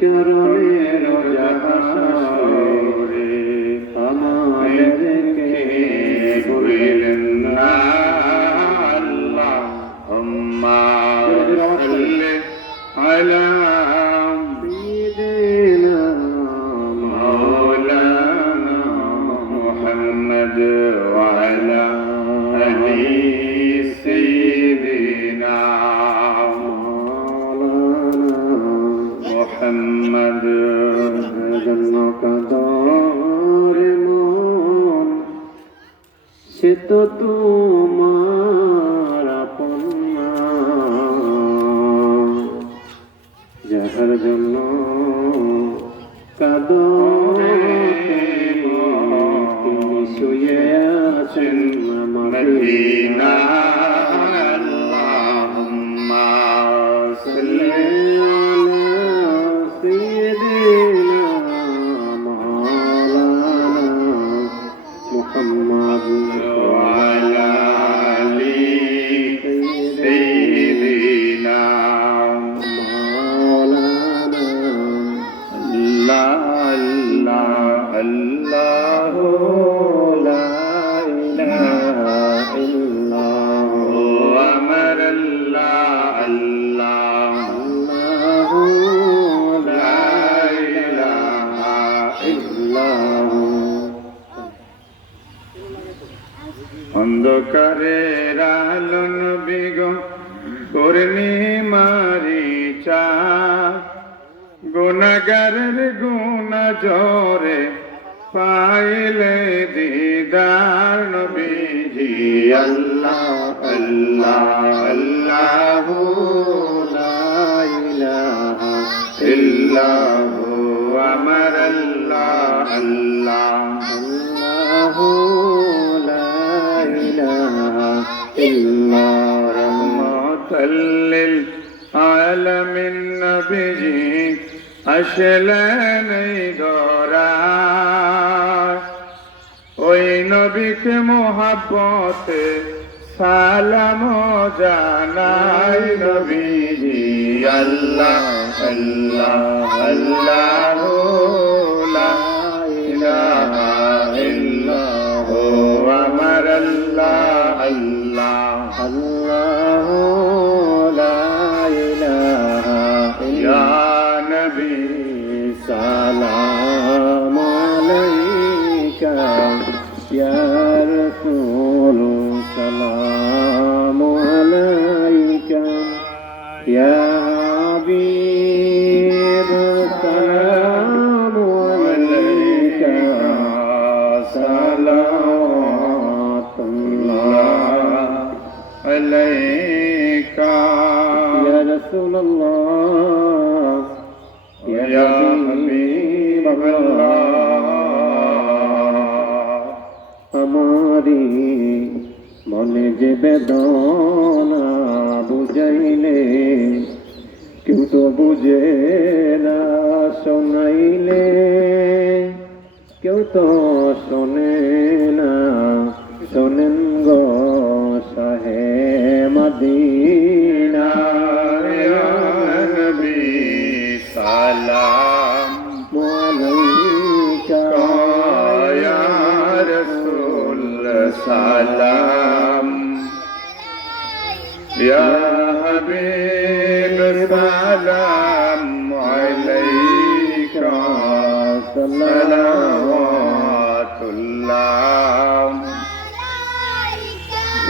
কারণে রোজা আমাদেরকে বললেন না। সে তো তোমার আপন যাহার জন্য কাদ তিনি শুয়ে আছেন আমার গুণাগারের গুণা জরে পাইলে দিদার নবীজি, আল্লাহ আল্লাহ আল্লাহ ইল্লাহু, আমার আল্লাহ আল্লাহ রহমতাল্লিল আলামিন নবীজি। আসলেন ধরা ওই নবীকে মোহাব্বতে সালাম জানাই নবীজি। আল্লাহ আল্লাহ আল্লাহ। মদিনা يا نبي سلام عليك يا رسول سلام يا حبيب سلام عليك صلوات الله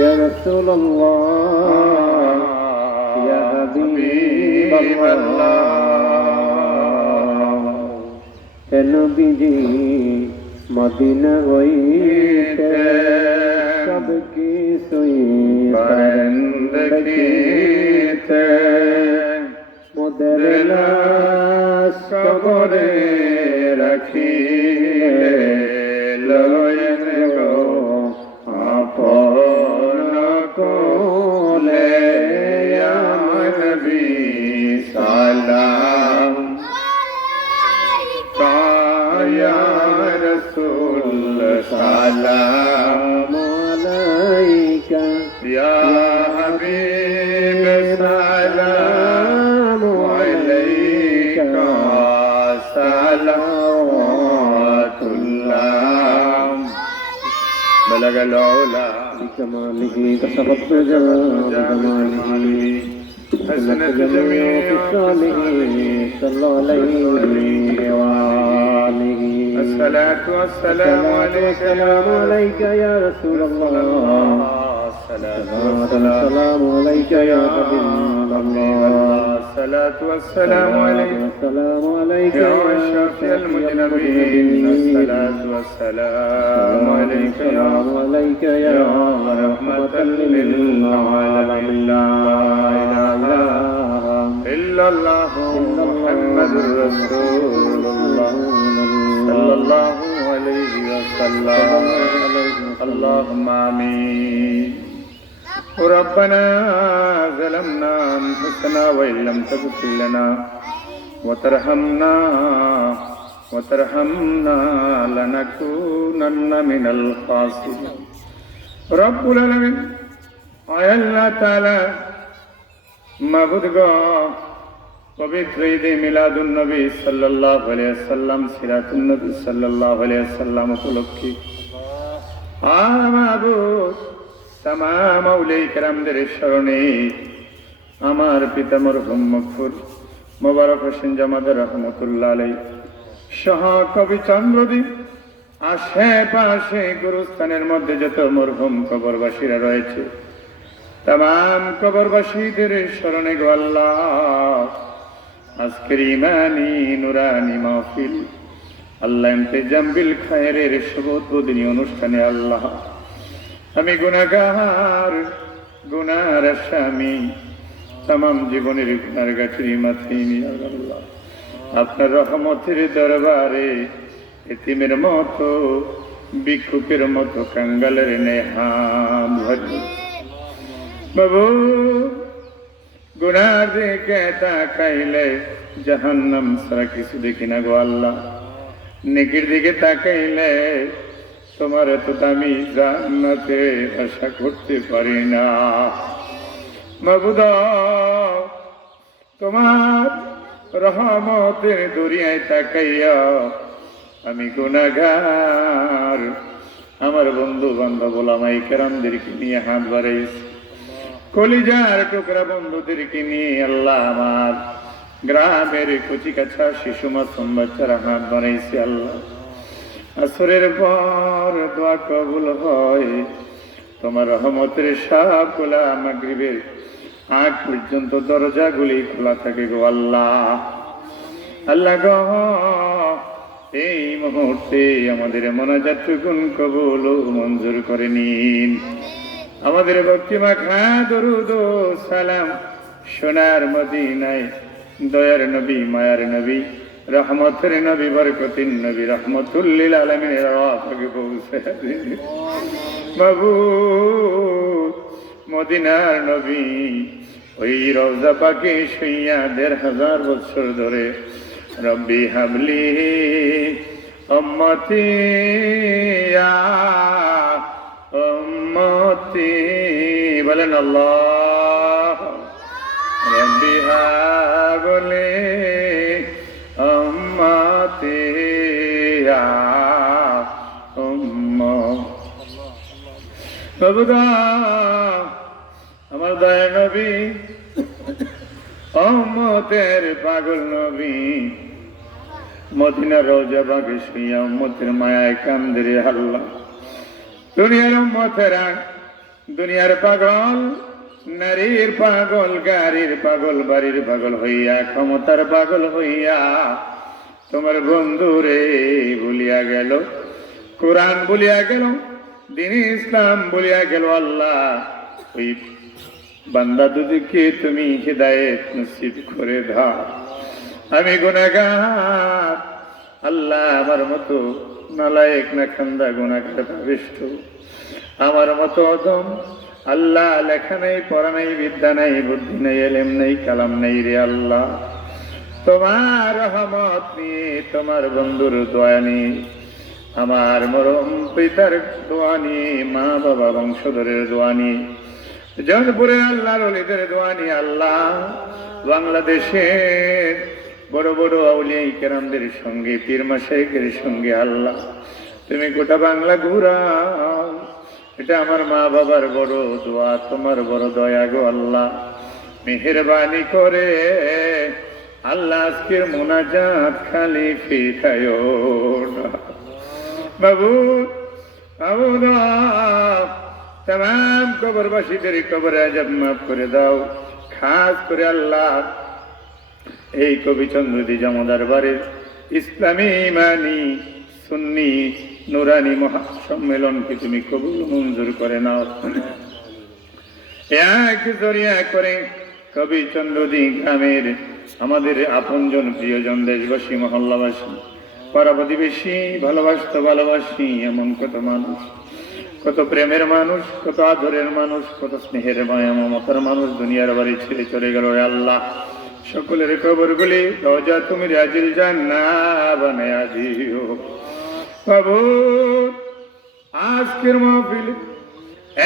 يا رسول الله কেন বিজি মদিনা হইতে? সব কিছুই দেখিতে মোদের সবরে سلام عليك يا حبيب سلام عليك صلوات الله بلغ العلا بكماله كسبت جمال بجماله حسنت جميع خصاله صلى عليه وآله الصلاة والسلام عليك يا رسول الله. السلام عليك يا حبيب الله الصلاة والسلام عليك السلام عليك. يا شافي المذنبين الصلاة والسلام عليك يا عليك يا رحمة للعالمين. لا إله إلا الله. محمد رسول الله. صلى الله عليه وسلم اللهم آمين ربنا ظلمنا أنفسنا وإن لم تغفر لنا وترحمنا وترحمنا لنكونن من الخاسرين رب العالمين আয় আল্লাহ তাআলা মাবুদ গো পবিত্র ঈদে মিলাদুন নবী সাল্লাল্লাহু আলাইহি সাল্লাম সিরাতুন নবী সাল্লাল্লাহু আলাইহি সাল্লাম উপলক্ষে? আমার পিতা মরহুম মকফুর মোবারক হোসেন জামাদার রহমতুল্লাহ সহ কবি চন্দ্রদীপ, আশেপাশে গুরুস্থানের মধ্যে যত মরহুম কবরবাসীরা রয়েছে তাম কবরবাসীদের স্মরণে গো আল্লাহ আজকের ইমানি, নুরানি মাহফিল। আল্লাহ ইন্তেজাম বিল খায়ের শুভোদ্বোধনী অনুষ্ঠানে আল্লাহ। আমি গুনাগার গুনার স্বামী তাম জীবনের গুনার গাছের মাথায় আল্লাহ। আপনার রহমতের দরবারে এতিমের মতো বিক্ষুপের মতো কাঙ্গালের ভরি বাবু গুনার দিকে তাকাইলে জাহান্নাম ছাড়া কিছু দেখি না গো আল্লাহ। নেকির দিকে তাকাইলে তোমার এত দামি জান্নাতে আশা করতে পারি না। মাবুদ, তোমার রহমতের দরিয়ায় তাকাইয়া আমি গুনাগার আমার বন্ধু বান্ধব ওলামাই কেরামদেরকে নিয়ে হাত বাড়াইছি। কলিজার টুকরা বন্ধুদেরকে নিয়ে আল্লাহ আমার? গ্রামের কচি কাছা শিশু, মাসুম বাচ্চারা হাত বাড়াইছি আল্লাহ। আসরের পর দোয়া কবুল হয়। তোমার রহমতের সব গোলা মাগরিবের আগ পর্যন্ত দরজাগুলি খোলা থাকে গো আল্লাহ। আল্লাহ গো, এই মুহূর্তে আমাদের মনাজাত গুণ কবুল মঞ্জুর করে নিন। আমাদের ভক্তি মাখা দরুদ সালাম। সোনার মদিনায় দয়ার নবী, মায়ার নবী, রহমতের নবী বরকতিন নবী, রহমতুল্লিল আলমিনের আগে পৌঁছে বাবু, মদিনার নবী, ওই রওজা পাকে শুইয়া দেড় হাজার বছর ধরে রব্বি হাবলি উম্মতি উম্মতি বলেন আল্লাহ উম্মতি ইয়া উম্মত আমার দয়া নবী অম্মতের পাগল নবী মদিনা রোজা বাগে শুইয়া উম্মতের মায়ায় কান্দে রে হাল্লা। দুনিয়ার উম্মতেরা দুনিয়ার পাগল, নারীর পাগল, গাড়ির পাগল, বাড়ির পাগল হইয়া, ক্ষমতার পাগল হইয়া, তোমার বন্ধু রে ভুলিয়া গেল, কোরআন বলিয়া গেল, দিন ইসলাম বলিয়া গেল আল্লাহ। ওই বান্দা দুদিকে তুমি হৃদায়ত নসিব করে দাও, আমি গুনাগার আল্লাহ আমার মতো নালায়েক না খান্দা গুনাগার ভাবিষ্ট আমার মতো অদম আল্লাহ লেখা নেই, পড়া নেই, বিদ্যা নেই, বুদ্ধি নেই, এলেম নেই, কালাম নেই রে আল্লাহ। তোমার রহমত নিয়ে, তোমার বন্ধুর দোয়া নিয়ে, আমার মরম পিতার দোয়া নিয়ে, মা বাবা বংশধরের দোয়া নিয়ে, জনপুরে আল্লাহর অলিদের দোয়া নিয়ে আল্লাহ, বাংলাদেশের বড় বড় আউলিয়াই কেরামদের সঙ্গে, পীর মাসাইকের সঙ্গে আল্লাহ, তুমি গোটা বাংলা ঘুরাও। এটা আমার মা বাবার বড় দোয়া, তোমার বড় দয়া গো আল্লাহ। মেহরবানি করে আল্লাহ আজকের মোনাজাত খালি ফিরায় বাবু বাবু তাম কবরবাসীদের কবর আজব মাফ করে দাও। খাস করে আল্লাহ এই কবি চন্দ্রদি জমদার বাড়ির ইসলামী ইমানি সুন্নি নুরানি মহাসম্মেলনকে তুমি কবুল মঞ্জুর করে নাও? এক জরিয়া করে কবি চন্দ্রদি গ্রামের আমাদের আপনজন প্রিয়জন দেশবাসী, মহল্লাবাসী পাড়া ভালোবাসত ভালোবাসি, এমন কত মানুষ, কত প্রেমের মানুষ, কত আদরের মানুষ, কত স্নেহের মায়া, মমতার মানুষ, দুনিয়ার বাড়ি ছেড়ে চলে গেল আল্লাহ। সকলের খবরগুলি রোজা তুমি রাজিল জান্না বানায়া দিও। বাবু আজকের মাহফিল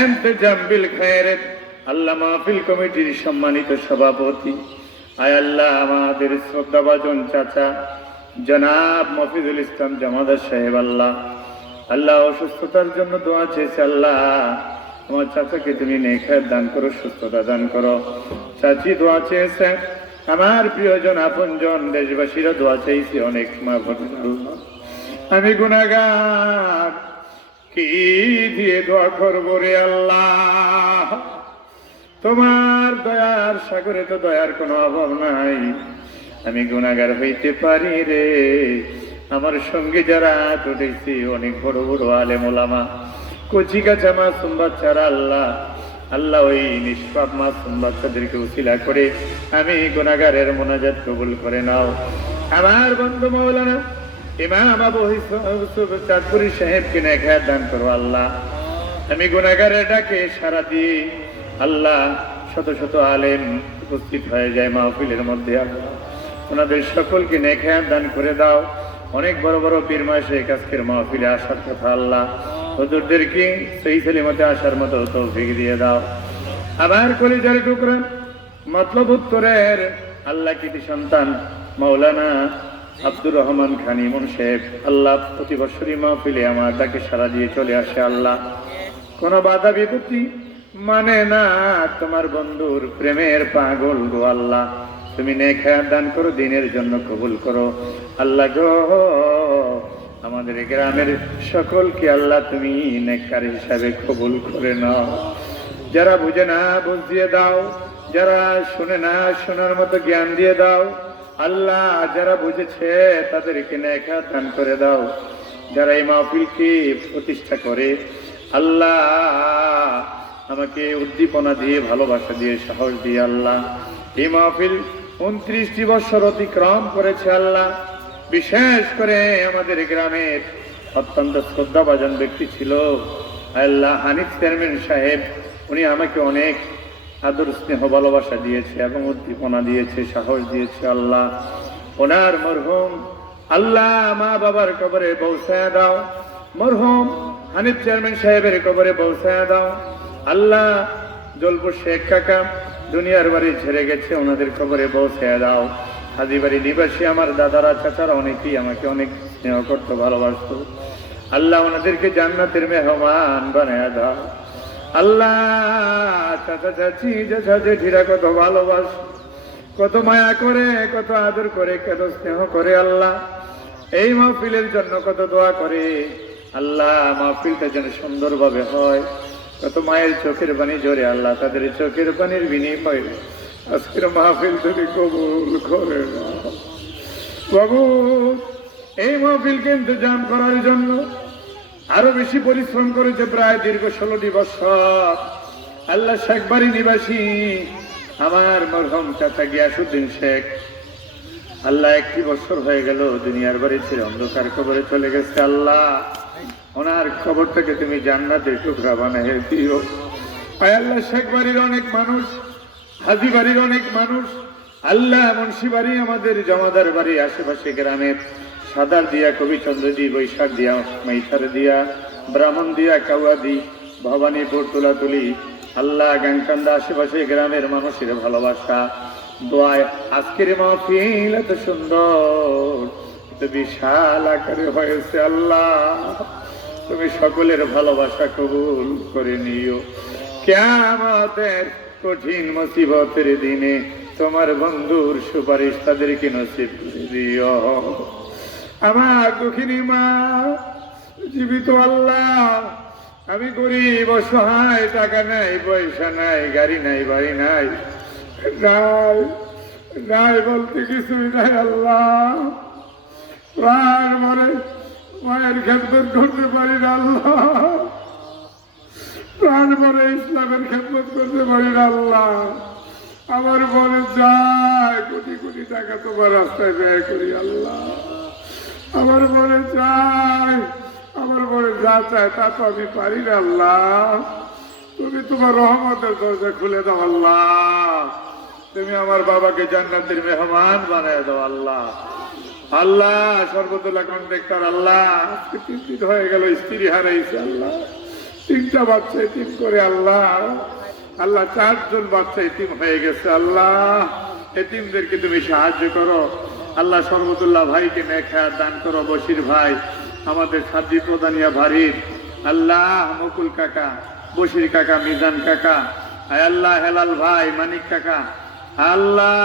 এমতেজাম বিল খায়রের আল্লাহ মাহফিল কমিটির সম্মানিত সভাপতি। আয় আল্লাহ আমাদের শ্রদ্ধাভাজন চাচা, জনাব মফিজুল ইসলাম জামাদার সাহেব আল্লাহ। আল্লাহ অসুস্থতার জন্য দোয়া চেয়েছে আল্লাহ। আমার চাচাকে তুমি নেখায় দান করো, সুস্থতা দান করো। চাচি দোয়া চেয়েছে। আমার প্রিয়জন আপনজন দেশবাসীরা দোয়া চাইছে অনেক মা বোনেরা। আমি গুনাগার কি দিয়ে দোয়া করব রে আল্লাহ? তোমার দয়ার সাগরে তো দয়ার কোনো অভাব নাই। আমি গুণাগার হইতে পারি রে। আমার সঙ্গে যারা উঠেছি অনেক বড় বড় আলেম ওলামা। কচি কাঁচা মাসুম বাচ্চারা আল্লাহ। আল্লাহ ওই নিষ্পাপ মাসুম বাচ্চাদেরকে উসিলা করে আমি গুণাগারের মোনাজাত কবুল করে নাও। আমার বন্ধু মৌলানা ইমাম আবু ইউসুফ চাঁদপুরি সাহেবকে নেখায় দান করো, আল্লাহ। আমি গুণাগারের ডাকে সারা দিয়ে আল্লাহ, শত শত আলেম উপস্থিত হয়ে যায় মাহফিলের মধ্যে ওনাদের সকলকে নেখায়াত দান করে দাও। অনেক বড় বড় পীর মাসে আজকের মাহফিলে আসার কথা, আল্লাহ। হুজুরদেরকে সেই সেলিমতে আসার মতো তৌফিক দিয়ে দাও। আবার কলিজার টুকরা, মতলব উত্তরের আল্লাহ কৃতি সন্তান, মাওলানা আব্দুর রহমান খান ইমন সাহেব আল্লাহ প্রতি বছরই মাহফিলে আমার তাকে সারা দিয়ে চলে আসে আল্লাহ। কোন বাধা বিপত্তি মানে না তোমার বন্ধুর প্রেমের পাগল গো আল্লাহ। তুমি দান করো, দিনের জন্য কবুল করো। আল্লাহ গো, আমাদের গ্রামের সকলকে আল্লাহ তুমি নেককার হিসাবে কবুল করে নাও। যারা বুঝে না, বুঝ দিয়ে দাও। যারা শুনে না, শোনার মতো জ্ঞান দিয়ে দাও। আল্লাহ যারা বুঝেছে, তাদেরকে নেখা দান করে দাও। যারা এই মাহফিলকে প্রতিষ্ঠা করে, আল্লাহ, আমাকে উদ্দীপনা দিয়ে, ভালোবাসা দিয়ে, সাহস দিয়ে, আল্লাহ, এই মাহফিল উনত্রিশটি বছর অতিক্রম করেছে, আল্লাহ। বিশেষ করে আমাদের গ্রামের অত্যন্ত শ্রদ্ধাভাজন ব্যক্তি ছিল, আল্লাহ হানিফ চেয়ারম্যান সাহেব। উনি আমাকে অনেক আদর স্নেহ, ভালোবাসা দিয়েছে এবং উদ্দীপনা দিয়েছে, সাহস দিয়েছে আল্লাহ। ওনার মরহুম, আল্লাহ মা বাবার কবরে পৌঁছায় দাও। মরহুম, হানিফ চেয়ারম্যান সাহেবের কবরে পৌঁছায় দাও। আল্লাহ জলপুর শেখ কাকা, দুনিয়ার বাড়ি ছেড়ে গেছে, ওনাদের কবরে পৌঁছায় দাও। হাজিবাড়ি নিবাসী আমার দাদারা, চাচারা অনেকেই আমাকে অনেক স্নেহ করতো, ভালোবাসত। আল্লাহ ওনাদেরকে জান্নাতের মেহমান বানায় দাও। আল্লাহ চাচা চাচি চাচা জেঠিরা কত ভালোবাস, কত মায়া করে, কত আদর করে, কত স্নেহ করে আল্লাহ। এই মাহফিলের জন্য কত দোয়া করে, আল্লাহ মাহফিলটা যেন সুন্দরভাবে হয়। কত মায়ের চোখের পানি জোরে আল্লাহ তাদের চোখের পানির বিনিময় আজকের মাহফিল যদি কবুল করে বাবু, এই মাহফিলকে ইন্তজাম করার জন্য আরও বেশি পরিশ্রম করেছে প্রায় দীর্ঘ ষোলোটি বছর। আল্লাহ শেখ বাড়ি নিবাসী, আমার মরহম চাচা গিয়াসুদ্দিন শেখ। আল্লাহ একটি বছর হয়ে গেল, দুনিয়ার বাড়ি ছেড়ে অন্ধকার কবরে চলে গেছে আল্লাহ। ওনার খবরটাকে তুমি জান্নাতের টুকরা বানিয়ে দিও। আয় আল্লাহ শেখ বাড়ির অনেক মানুষ, হাজি বাড়ির অনেক মানুষ। আল্লাহ মুন্সি বাড়ি আমাদের জমাদার বাড়ি, আশেপাশে গ্রামের সাদার দিয়া কবিচন্দ্র দি, বৈশাখ দিয়া মাইথার দিয়া, ব্রাহ্মণ দিয়া কাউয়া দি ভবানীপুর তুলাতুলি আল্লাহ গাংকান্দা আশেপাশে গ্রামের মানুষের ভালোবাসা। দোয়ায় আজকের মাহফিল এত সুন্দর, এত বিশাল আকারে হয়েছে আল্লাহ। তুমি সকলের ভালোবাসা কবুল করে নিও। কেমতের কঠিন মুসিবতের দিনে তোমার বন্ধুর সুপারিশ তাদেরকে নসিব দিও। আমার দুঃখিনী মা, জীবিত আল্লাহ, আমি গরিব, অসহায়, টাকা নাই, পয়সা নাই, গাড়ি নাই, বাড়ি নাই। নাই নাই বলতে কিছুই নাই আল্লাহ। প্রাণ মরে, মায়ের খেদমত করতে পারি না আল্লাহ। প্রাণ মরে, ইসলামের খেদমত করতে পারি না আল্লাহ। আমার মনে যায়, কোটি কোটি টাকা তোমার রাস্তায় ব্যয় করি আল্লাহ। আমার মনে চায় আমার মনে যা চায় তা তো আমি পারি না, আল্লাহ। তুমি তোমার রহমতের দরজা খুলে দাও, আল্লাহ। তুমি আমার বাবাকে জান্নাতের মেহমান বানায় দাও, আল্লাহ। আল্লাহ, সর্বতলা কন্ট্রাক্টর আল্লাহ। তিন হয়ে গেল, স্ত্রী হারাইছে, আল্লাহ। তিনটা বাচ্চা তিন করে, আল্লাহ। আল্লাহ, চারজন বাচ্চা এতিম হয়ে গেছে, আল্লাহ। এতিমদেরকে তুমি সাহায্য করো। আল্লাহ সর্বতুল্লাহ ভাইকে নেখা দান করো, বশির ভাই, আমাদের সাদ্দি প্রদানিয়া ভারির আল্লাহ মুকুল কাকা, বশির কাকা, মিজান কাকা আল্লাহ হেলাল ভাই, মানিক কাকা, আল্লাহ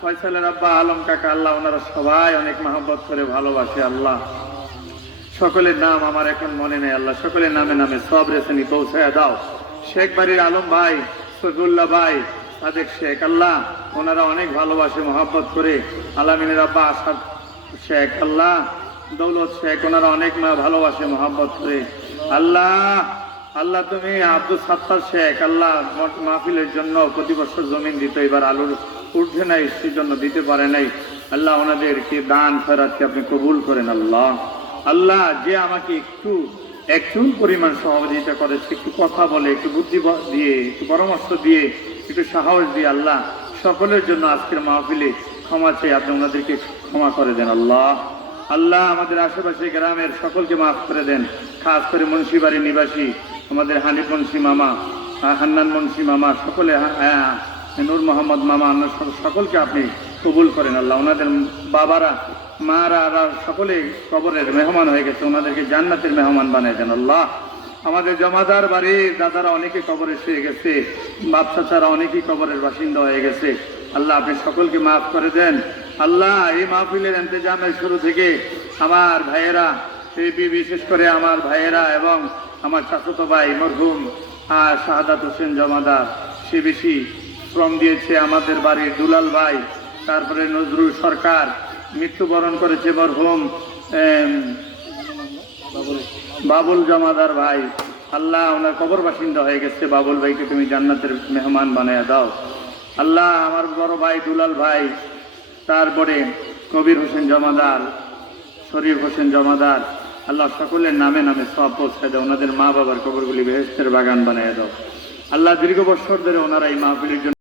ফয়সালের আব্বা আলম কাকা, আল্লাহ ওনারা সবাই অনেক মহব্বত করে ভালোবাসে আল্লাহ। সকলের নাম আমার এখন মনে নেই আল্লাহ, সকলের নামে নামে সব রেসেনি পৌঁছায় দাও। শেখ বাড়ির আলম ভাই সফিউল্লাহ ভাই সাদেক শেখ আল্লাহ, ওনারা অনেক ভালোবাসে, মহাব্বত করে। আলামিনের আব্বা আসাদ শেখ আল্লাহ, দৌলত শেখ, ওনারা অনেক মা ভালোবাসে, মহাব্বত করে। আল্লাহ আল্লাহ তুমি আব্দুল সাত্তার শেখ আল্লাহ মাহফিলের জন্য প্রতি বছর জমিন দিত, এবার আলুর উঠছে নাই সেই জন্য দিতে পারে নাই। আল্লাহ ওনাদেরকে দান ফেরাতকে আপনি কবুল করেন, আল্লাহ। আল্লাহ, যে আমাকে একটু একটু পরিমাণ সহযোগিতা করে, একটু কথা বলে, একটু বুদ্ধি দিয়ে, একটু পরামর্শ দিয়ে একটু সাহস দিয়ে আল্লাহ সকলের জন্য আজকের মাহফিলে ক্ষমা চাই আপনি ওনাদেরকে ক্ষমা করে দেন, আল্লাহ। আল্লাহ আমাদের আশেপাশে গ্রামের সকলকে মাফ করে দেন। খাস করে মুন্সিবাড়ি নিবাসী, আমাদের হানিফ মুন্সি মামা হান্নান মুন্সি মামা, সকলে নূর মোহাম্মদ মামা অন্য সক- সকলকে আপনি কবুল করেন, আল্লাহ। ওনাদের বাবারা, মারা সকলে কবরের মেহমান হয়ে গেছে, ওনাদেরকে জান্নাতের মেহমান বানিয়ে দেন, আল্লাহ। আমাদের জমাদার বাড়ির দাদারা অনেকে কবরে শুয়ে গেছে বাপ চাচারা অনেকেই কবরের বাসিন্দা হয়ে গেছে। আল্লাহ আপনি সকলকে মাফ করে দেন। আল্লাহ, এই মাহফিলের ইন্তজামের শুরু থেকে আমার ভাইয়েরা বিশেষ করে আমার ভাইয়েরা এবং আমার চাচতো ভাই মরহুম আর শাহাদাত হোসেন জমাদার, সে বেশি শ্রম দিয়েছে আমাদের বাড়ির দুলাল ভাই, তারপরে নজরুল সরকার, মৃত্যুবরণ করেছে মরহুম বাবুল জমাদার ভাই, আল্লাহ ওনার কবর বাসিন্দা হয়ে গেছে। বাবুল ভাইকে তুমি জান্নাতের মেহমান বানিয়ে দাও। আল্লাহ আমার বড় ভাই দুলাল ভাই তারপরে কবির হোসেন জমাদার, শরীফ হোসেন জমাদার, আল্লাহ সকলের নামে নামে সব পৌঁছে দাও। ওনাদের মা বাবার কবরগুলি বেহেস্তের বাগান বানিয়ে দাও। আল্লাহ দীর্ঘ বছর ধরে ওনারা এই মাহফিলের জন্য